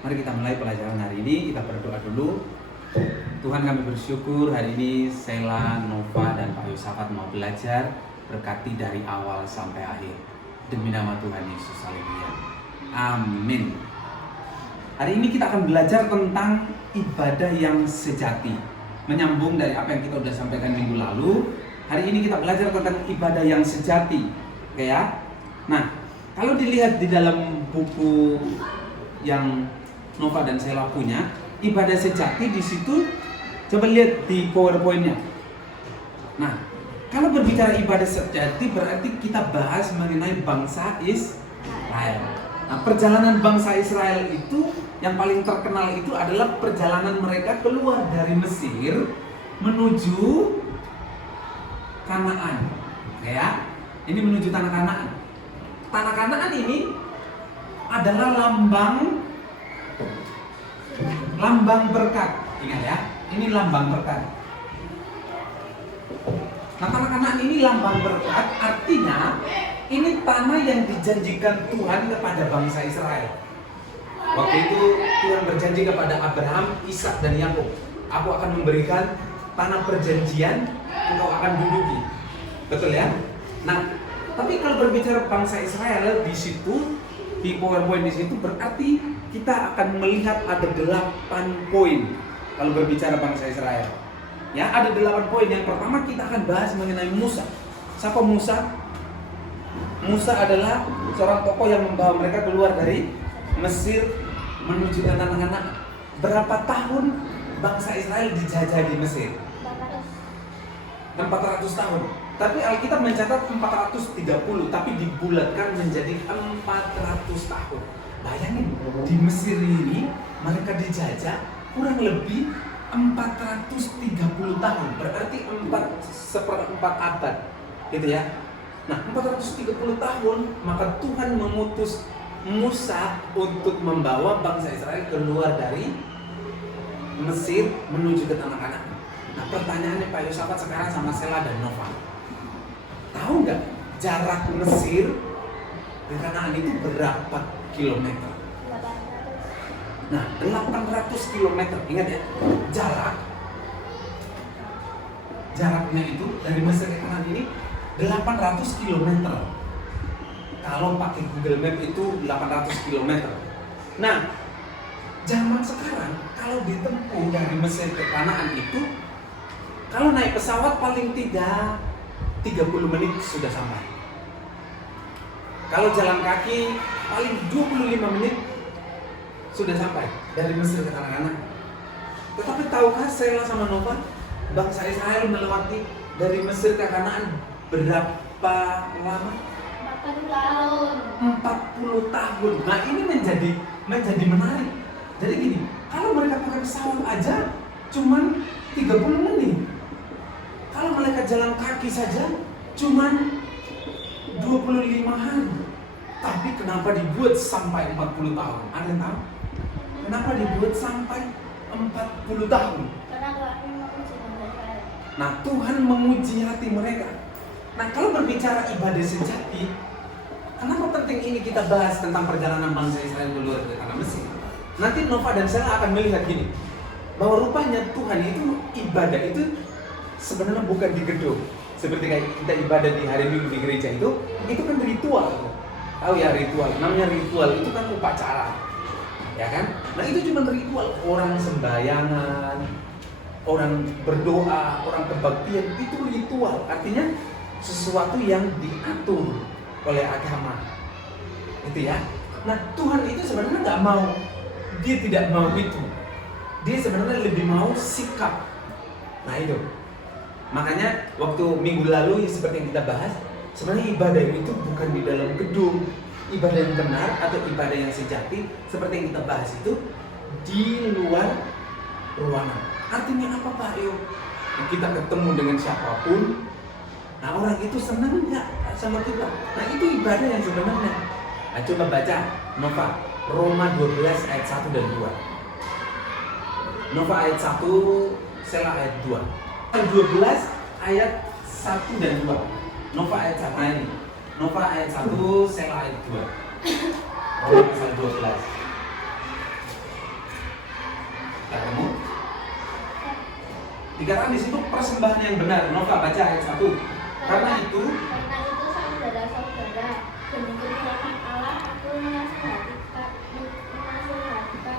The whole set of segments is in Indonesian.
Mari kita mulai pelajaran hari ini. Kita berdoa dulu. Tuhan, kami bersyukur hari ini Sela, Nova, dan Pak Yosafat mau belajar. Berkati dari awal sampai akhir. Demi nama Tuhan Yesus, haleluya. Amin. Hari ini kita akan belajar tentang ibadah yang sejati. Menyambung dari apa yang kita sudah sampaikan minggu lalu. Hari ini kita belajar tentang ibadah yang sejati. Oke ya. Nah, kalau dilihat di dalam buku yang Nova dan Sela punya, ibadah sejati di situ, coba lihat di PowerPoint-nya. Nah, kalau berbicara ibadah sejati berarti kita bahas mengenai bangsa Israel. Nah, perjalanan bangsa Israel itu yang paling terkenal itu adalah perjalanan mereka keluar dari Mesir menuju Kanaan. Ya, ini menuju tanah Kanaan. Tanah Kanaan ini adalah lambang berkat. Ingat ya, ini lambang berkat. Nah, tanah Kanaan ini lambang berkat, artinya ini tanah yang dijanjikan Tuhan kepada bangsa Israel. Waktu itu Tuhan berjanji kepada Abraham, Ishak, dan Yakub, aku akan memberikan tanah perjanjian, engkau akan duduki. Betul ya? Nah, tapi kalau berbicara bangsa Israel di situ, di PowerPoint di situ berarti kita akan melihat ada 8 poin kalau berbicara bangsa Israel. Ya, ada 8 poin. Yang pertama kita akan bahas mengenai Musa. Siapa Musa? Musa adalah seorang tokoh yang membawa mereka keluar dari Mesir menuju ke tanah Kanaan. Berapa tahun bangsa Israel dijajah di Mesir? 400 tahun. Tapi Alkitab mencatat 430, tapi dibulatkan menjadi 400 tahun. Bayangin, di Mesir ini mereka dijajah kurang lebih 430 tahun. Berarti 1/4 abad. Gitu ya. Nah, 430 tahun, maka Tuhan memutus Musa untuk membawa bangsa Israel keluar dari Mesir menuju ke tanah Kanaan. Nah, pertanyaannya Pak Yosafat sekarang sama Sela dan Nova. Tahu nggak jarak Mesir ke Kanaan itu berapa kilometer? Nah, 800 kilometer. Ingat ya, jaraknya itu dari Mesir ke Kanaan ini 800 kilometer. Kalau pakai Google Map itu 800 kilometer. Nah, zaman sekarang kalau ditempuh dari Mesir ke Kanaan itu, kalau naik pesawat paling tidak 30 menit sudah sampai. Kalau jalan kaki paling 25 menit sudah sampai dari Mesir ke tanah Kanaan. Tetapi tahukah Sela sama Nova, bangsa Israel melewati dari Mesir ke Kanaan berapa lama? 40 tahun. 40 tahun. Nah, ini menjadi menarik. Jadi gini, kalau mereka pakai pesawat aja cuman 30 menit. Kalau mereka jalan kaki saja cuman 25 hari. Tapi kenapa dibuat sampai 40 tahun? Ada yang tahu? Kenapa dibuat sampai 40 tahun? Karena Tuhan menguji mereka. Nah, Tuhan menguji hati mereka. Nah, kalau berbicara ibadah sejati, kenapa penting ini kita bahas tentang perjalanan bangsa Israel keluar dari tanah Mesir? Nanti Nova dan Sela akan melihat gini, bahwa rupanya Tuhan itu ibadah itu sebenarnya bukan di gedung. Seperti kayak kita ibadah di hari Minggu di gereja itu kan ritual. Tahu ya ritual, namanya ritual itu kan upacara. Ya kan? Nah, itu cuma ritual, orang sembayangan, orang berdoa, orang kebaktian, itu ritual. Artinya sesuatu yang diatur oleh agama. Itu ya. Nah, Tuhan itu sebenarnya nggak mau, dia tidak mau itu. Dia sebenarnya lebih mau sikap. Nah, itu. Makanya waktu minggu lalu seperti yang kita bahas, sebenarnya ibadah itu bukan di dalam gedung. Ibadah yang benar atau ibadah yang sejati seperti yang kita bahas itu di luar ruangan. Artinya apa Pak Rio? Kita ketemu dengan siapapun, nah orang itu senang nggak sama kita? Nah, itu ibadah yang sebenarnya. Nah, coba baca Nova, Roma 12 ayat 1 dan 2. Nova ayat 1, Sela ayat 2. 12 ayat 1 dan 2. Nova ayat 1 ini. Nova ayat 1, Sela ayat 2. Roma pasal 12. Dikatakan di situ persembahan yang benar. Nova baca ayat 1. Karena itu saudara-saudara, demi kemuliaan Allah, aku menasihatkan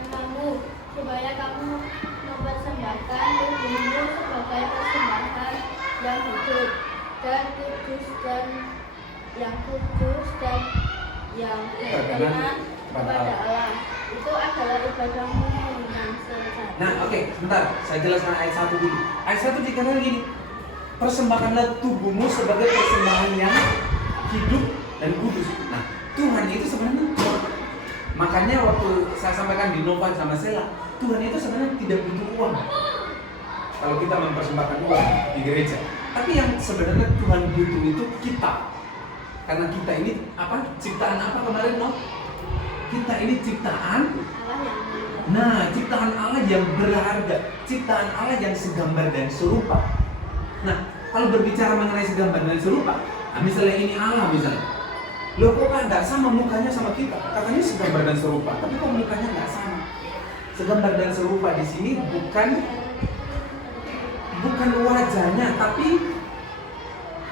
kamu supaya kamu mempersembahkan tubuhmu sebagai persembahan yang hidup dan kudus dan yang berkenan kepada Allah. Itu adalah ibadahmu yang sejati. Nah, oke, sebentar. Saya jelaskan ayat 1 dulu. Ayat 1 dikatakan gini. Persembahkanlah tubuhmu sebagai persembahan yang hidup dan kudus. Nah, Tuhan itu sebenarnya, makanya waktu saya sampaikan di Nova sama Sela, Tuhan itu sebenarnya tidak butuh uang kalau kita mempersembahkan uang di gereja. Tapi yang sebenarnya Tuhan butuh itu kita. Karena kita ini apa? Ciptaan apa kemarin, no? Kita ini ciptaan ciptaan Allah yang berharga, ciptaan Allah yang segambar dan serupa. Nah, kalau berbicara mengenai segambar dan serupa, misalnya ini Allah misalnya, loh kok nggak sama mukanya sama kita? Katanya segambar dan serupa, tapi kok mukanya nggak sama? Segambar dan serupa di sini bukan wajahnya, tapi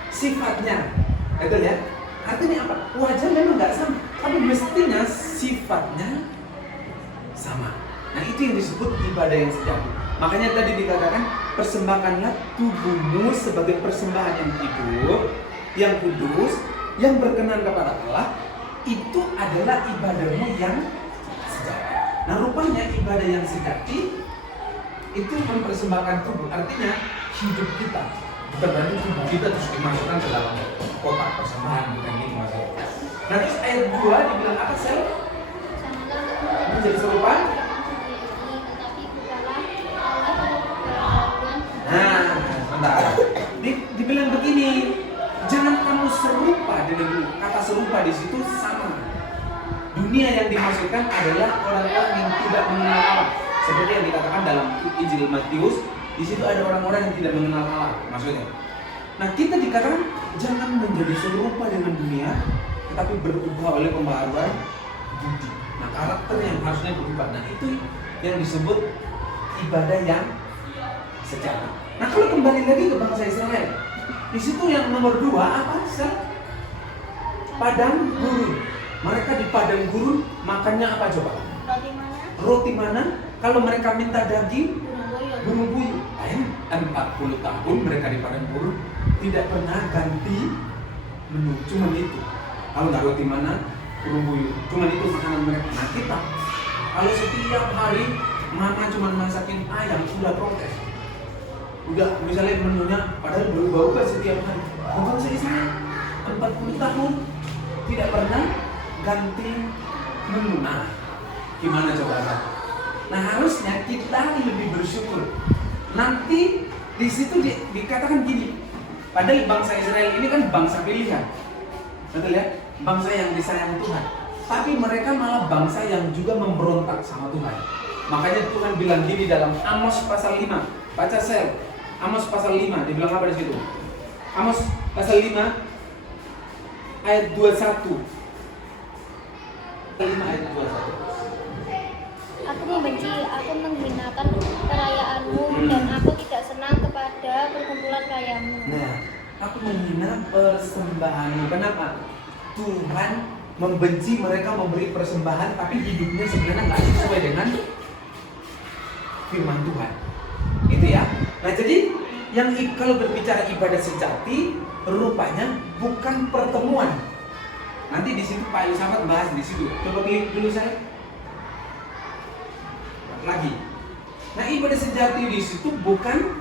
sifatnya, betul ya? Artinya apa? Wajah memang nggak sama, tapi mestinya sifatnya sama. Nah, itu yang disebut ibadah yang sejati. Makanya tadi dikatakan, persembahkanlah tubuhmu sebagai persembahan yang hidup, yang kudus, yang berkenan kepada Allah. Itu adalah ibadahmu yang sejati. Nah, rupanya ibadah yang sejati itu mempersembahkan tubuh. Artinya hidup kita, bukan berarti tubuh kita terus dimasukkan ke dalam kotak persembahan, bukan gitu maksudnya. Nah, terus ayat 2 dibilang apa, Sel? Menjadi serupa. Nah, sebentar. Dibilang begini, jangan kamu serupa dengan kata serupa di situ sama. Dunia yang dimaksudkan adalah orang-orang yang tidak mengenal Allah. Seperti yang dikatakan dalam Injil Matius, di situ ada orang-orang yang tidak mengenal Allah, maksudnya. Nah, kita dikatakan jangan menjadi serupa dengan dunia, tetapi berubah oleh pembaharuan budi. Nah, karakter yang harusnya berubah. Nah, itu yang disebut ibadah yang sejati. Nah, kalau kembali lagi ke bangsa Israel, di situ yang nomor 2 apa? Padang gurun. Mereka di padang gurun makannya apa coba? Roti mana? Roti mana? Kalau mereka minta daging, Burung burung puyuh. 40 tahun mereka di padang gurun tidak pernah ganti menu, cuma itu. Kalau nggak roti mana, burung puyuh, cuma itu makanan mereka. Nah, kita kalau setiap hari mama cuma masakin ayam, sudah protes. Udah misalnya menunya padahal berubah-ubah setiap hari. Bukan saya 40 tahun tidak pernah ganti menu. Nah, gimana coba? Nah, harusnya kita lebih bersyukur. Nanti di situ dikatakan gini. Padahal bangsa Israel ini kan bangsa pilihan. Betul ya? Bangsa yang disayang Tuhan. Tapi mereka malah bangsa yang juga memberontak sama Tuhan. Makanya Tuhan bilang gini dalam Amos pasal 5. Baca Sel. Amos pasal 5, dibilang apa di situ? Amos pasal 5 ayat 21. 5 ayat 21. Aku membenci, aku menghinakan perayaanmu dan aku tidak senang kepada perkumpulan rayamu. Nah, aku menghina persembahanmu. Kenapa? Tuhan membenci mereka memberi persembahan, tapi hidupnya sebenarnya nggak sesuai dengan firman Tuhan. Gitu ya. Nah, jadi yang kalau berbicara ibadah sejati, rupanya bukan pertemuan. Nanti di situ Pak Yusafat bahas di situ. Coba klik dulu saya. Lagi. Nah, ibadah sejati di situ bukan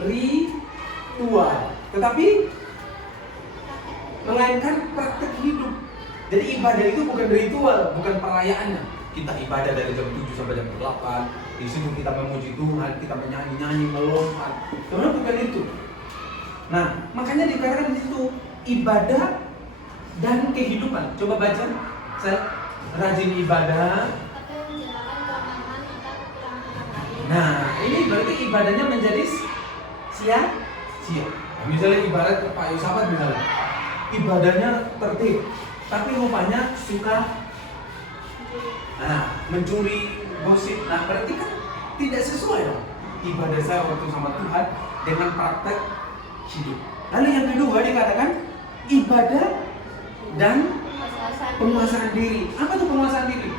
ritual, tetapi melainkan praktek hidup. Jadi ibadah itu bukan ritual, bukan perayaannya. Kita ibadah dari jam 7 sampai jam 8. Di situ kita memuji Tuhan, kita menyanyi-nyanyi, melompat. Sebenarnya bukan itu. Nah, makanya dikatakan di situ ibadah dan kehidupan. Coba baca, saya rajin ibadah. Nah, ini berarti ibadahnya menjadi sia-sia. Nah, misalnya ibarat Pak Yusafat misalnya, ibadahnya tertib, tapi rupanya suka mencuri, gosip. Nah, berarti kan tidak sesuai dong. ibadah saya waktu sama Tuhan dengan praktek hidup. Lalu yang kedua dikatakan ibadah dan penguasaan diri. Apa itu penguasaan diri?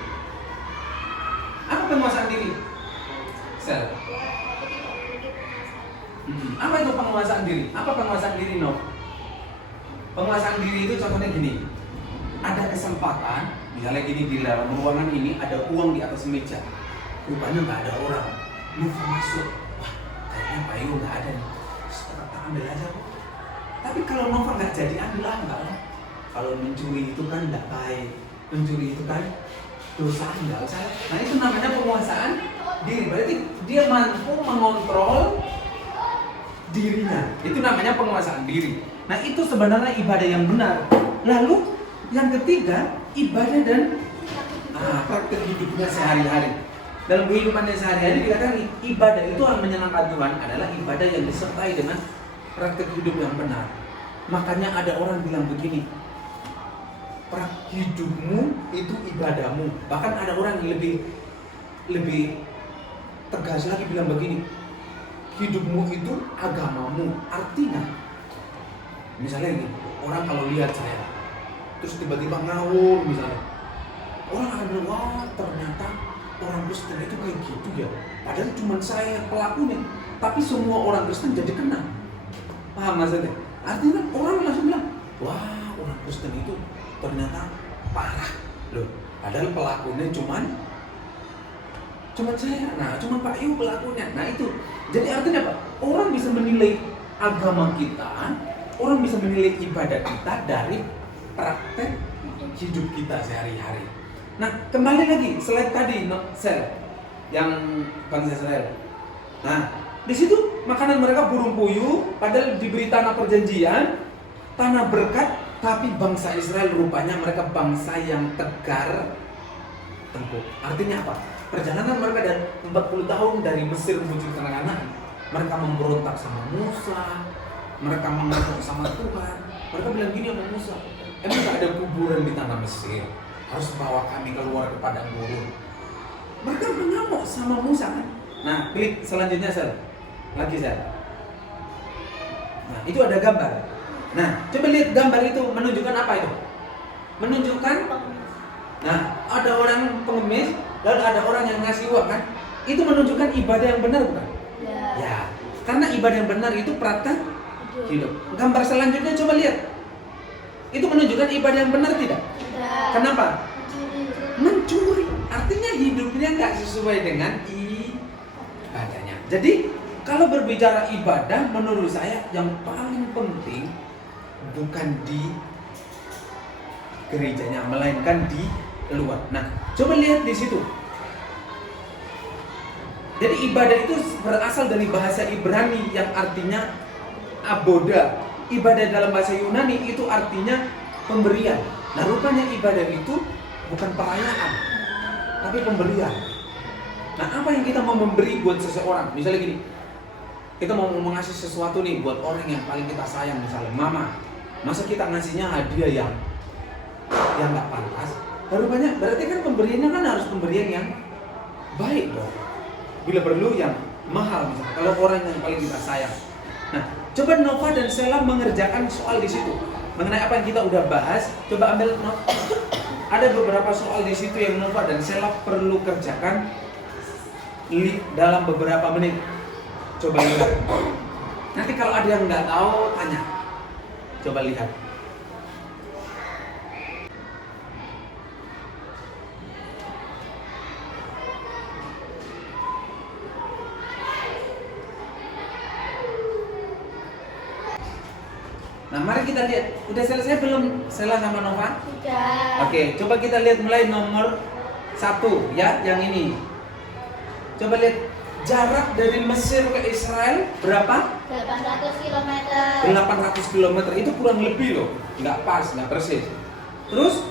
Apa penguasaan diri? Sel. Apa itu penguasaan diri? Apa penguasaan diri, no? Penguasaan diri itu contohnya gini. Ada kesempatan, misalnya gini, di dalam ruangan ini ada uang di atas meja. Rupanya nggak ada orang. Nova masuk. Wah, kayaknya Pak Yu nggak ada nih. Kita ambil aja kok. Tapi kalau Nova nggak jadi, ambil enggak lah. Kalau mencuri itu kan nggak baik. Mencuri itu kan dosa, nggak usah. Nah itu namanya penguasaan diri. Berarti dia mampu mengontrol dirinya. Itu namanya penguasaan diri. Nah itu sebenarnya ibadah yang benar. Lalu yang ketiga, ibadah dan praktek hidupnya sehari-hari. Dalam kehidupannya sehari-hari dikatakan ibadah itu yang menyenangkan Tuhan adalah ibadah yang disertai dengan praktek hidup yang benar. Makanya ada orang bilang begini, hidupmu itu ibadahmu. Bahkan ada orang yang lebih tegas lagi bilang begini, hidupmu itu agamamu. Artinya, misalnya ini, orang kalau lihat saya terus tiba-tiba ngawur misalnya, orang akan bilang, wah ternyata orang Kristen itu kayak gitu ya. Padahal cuma saya pelakunya, tapi semua orang Kristen jadi kena. Paham maksudnya? Artinya orang langsung bilang, wah orang Kristen itu ternyata parah loh. Padahal pelakunya cuma saya, nah cuma Pak Yu pelakunya. Nah itu, jadi artinya apa? Orang bisa menilai agama kita, orang bisa menilai ibadah kita dari praktek hidup kita sehari-hari. Nah kembali lagi slide tadi, sel yang bangsa Israel. Nah di situ makanan mereka burung puyuh, padahal diberi tanah perjanjian, tanah berkat, tapi bangsa Israel rupanya mereka bangsa yang tegar tengkuk. Artinya apa? Perjalanan mereka dari 40 tahun dari Mesir menuju ke tanah Kanaan, mereka memberontak sama Musa, mereka mengaku sama Tuhan. Mereka bilang gini sama Musa, emang gak ada kuburan di tanah Mesir? Harus bawa kami keluar ke padang gurun. Mereka mengamuk sama Musa kan? Nah, klik selanjutnya Sel. Lagi Sel. Nah, itu ada gambar. Nah, coba lihat gambar itu menunjukkan apa itu? Menunjukkan, nah, ada orang pengemis, lalu ada orang yang ngasih uang kan? Itu menunjukkan ibadah yang benar bukan? Ya. Karena ibadah yang benar itu praktek hidup. Gambar selanjutnya coba lihat. Itu menunjukkan ibadah yang benar tidak? Kenapa? Mencuri. Artinya hidupnya nggak sesuai dengan ibadahnya. Jadi kalau berbicara ibadah, menurut saya yang paling penting bukan di gerejanya, melainkan di luar. Nah, coba lihat di situ. Jadi ibadah itu berasal dari bahasa Ibrani yang artinya aboda. Ibadah dalam bahasa Yunani itu artinya pemberian. Nah, rupanya ibadah itu bukan perayaan, tapi pemberian. Nah, apa yang kita mau memberi buat seseorang? Misalnya gini, kita mau mengasih sesuatu nih buat orang yang paling kita sayang, misalnya mama. Masa kita ngasihnya hadiah yang nggak pantas? Nah, rupanya berarti kan pemberiannya kan harus pemberian yang baik dong. Bila perlu yang mahal misalnya, kalau orang yang paling kita sayang. Nah, coba Nova dan Sela mengerjakan soal di situ. Mengenai apa yang kita udah bahas, coba ambil note. Ada beberapa soal di situ yang Nova dan Sela perlu kerjakan dalam beberapa menit. Coba lihat. Nanti kalau ada yang nggak tahu, tanya. Coba lihat. Nah, mari kita lihat. Udah selesai belum Sela sama Nova? Sudah. Oke, coba kita lihat mulai nomor 1 ya, yang ini. Coba lihat jarak dari Mesir ke Israel berapa? 800 km. 800 km itu kurang lebih loh, nggak pas, nggak persis. Terus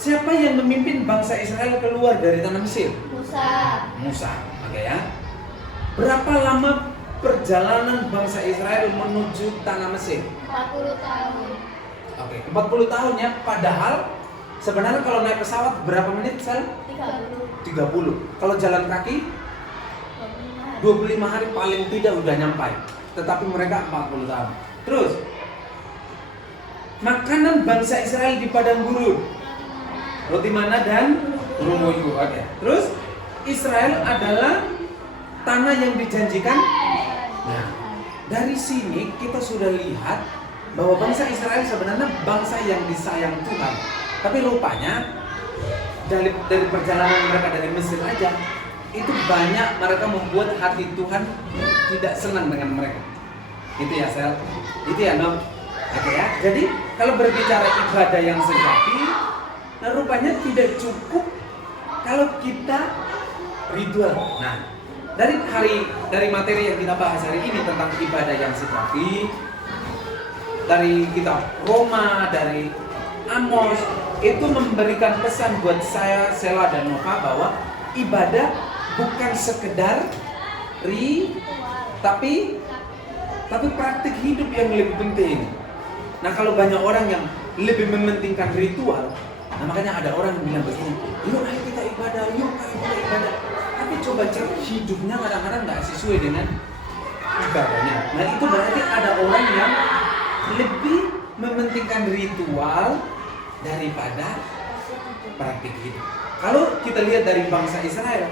siapa yang memimpin bangsa Israel keluar dari tanah Mesir? Musa, oke ya. Berapa lama perjalanan bangsa Israel menuju tanah Mesir? 40 tahun. Oke, 40 tahun ya. Padahal sebenarnya kalau naik pesawat berapa menit, Sel? 30. 30. Kalau jalan kaki? 25 hari. 25 hari paling tidak udah nyampai. Tetapi mereka 40 tahun. Terus, makanan bangsa Israel di padang gurun, roti mana dan burung puyuh. Oke. Terus, Israel adalah tanah yang dijanjikan. Nah, dari sini kita sudah lihat bahwa bangsa Israel sebenarnya bangsa yang disayang Tuhan. Tapi rupanya dari perjalanan mereka dari Mesir aja, itu banyak mereka membuat hati Tuhan tidak senang dengan mereka. Itu ya Sel, itu ya Nom. Oke ya. Jadi kalau berbicara ibadah yang sejati, nah rupanya tidak cukup kalau kita ritual. Nah, dari materi yang kita bahas hari ini tentang ibadah yang sejati, dari kitab Roma, dari Amos, itu memberikan pesan buat saya, Sela dan Nova bahwa ibadah bukan sekedar tapi praktik hidup yang lebih penting. Nah, kalau banyak orang yang lebih mementingkan ritual, nah makanya ada orang yang bilang begini, yuk ayo kita ibadah, yuk ayo kita ibadah. Tapi coba cek hidupnya kadang-kadang nggak sesuai dengan ibadahnya. Nah itu berarti ada orang yang lebih mementingkan ritual daripada praktik hidup. Kalau kita lihat dari bangsa Israel,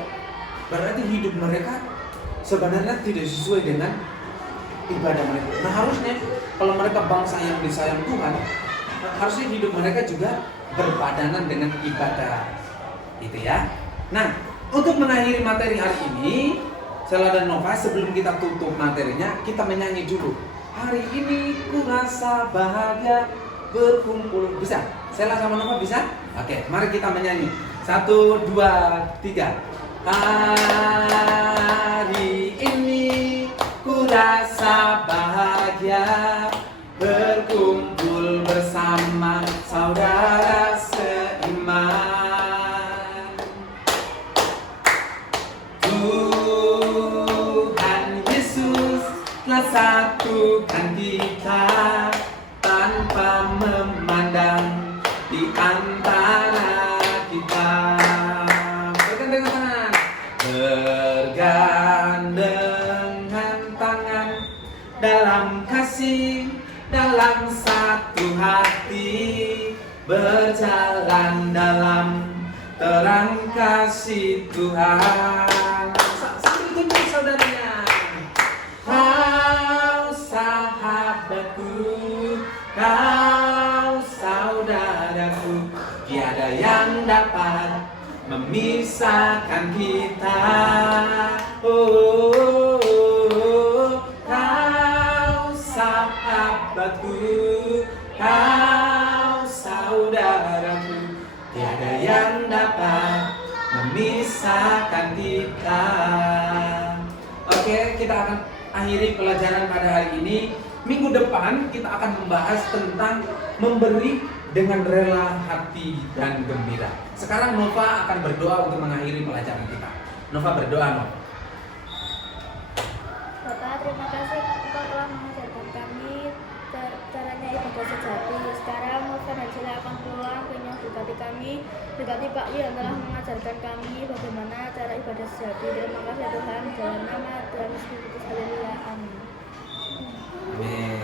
berarti hidup mereka sebenarnya tidak sesuai dengan ibadah mereka. Nah harusnya kalau mereka bangsa yang disayang Tuhan, harusnya hidup mereka juga berpadanan dengan ibadah. Itu ya. Nah, untuk mengakhiri materi hari ini, Sela dan Nova, sebelum kita tutup materinya, kita menyanyi dulu. Hari ini ku rasa bahagia berkumpul. Bisa? Sela sama Nova bisa? Oke, mari kita menyanyi. 1, 2, 3. Hari ini ku rasa bahagia berkumpul bersama saudara seiman. Tuhan Yesus telah satukan kita tanpa memandang di antara kita. Bergandengan tangan, bergandengan tangan dalam kasih, dalam satu hati, berjalan dalam terang kasih Tuhan. Sambil tunjuk saudaranya. Kau sahabatku, kau saudaraku, tiada yang dapat memisahkan kita. Kau sahabatku, kau saudaraku, tiada yang dapat memisahkan kita. Oke, kita akan akhiri pelajaran pada hari ini. Minggu depan kita akan membahas tentang memberi dengan rela hati dan gembira. Sekarang Nova akan berdoa untuk mengakhiri pelajaran kita. Nova berdoa, Nova. Bapak, terima kasih Engkau telah mengajarkan kami caranya ibadah sejati. Sekarang Nova dan Sila akan pulang, kenyang berkati kami. Berkati Pak Wi yang telah mengajarkan kami bagaimana cara ibadah sejati. Terima kasih Tuhan, dalam nama Tuhan Yesus Kristus. Haleluya. Amin. Amin.